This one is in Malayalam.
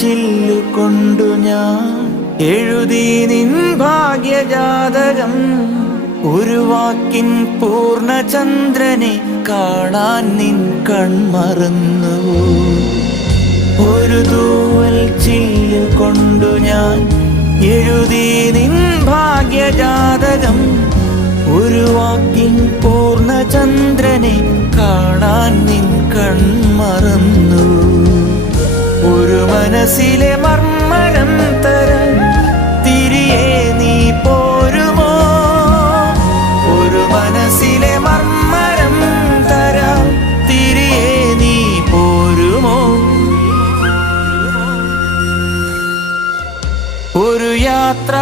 ചില്ലുകൊണ്ടു ഞാൻ എഴുതി നിൻ ഭാഗ്യജാതകം. ഒരു വാക്കിൻ പൂർണ്ണചന്ദ്രനെ കാണാൻ നിൻ കൺമറന്നു. ഒരു തൂവൽ ചില്ലുകൊണ്ടു ഞാൻ എഴുതി നിൻ ഭാഗ്യജാതകം. ഒരു വാക്കിൻ പൂർണ്ണചന്ദ്രനെ കാണാൻ നിൻ കൺമറന്നു. ഒരു മനസ്സിലെ മർമ്മരം തരാൻ തിരികെ നീ പോരുമോ? ഒരു മനസ്സിലെ മർമ്മരം തരാൻ തിരികെ നീ പോരുമോ? ഒരു യാത്ര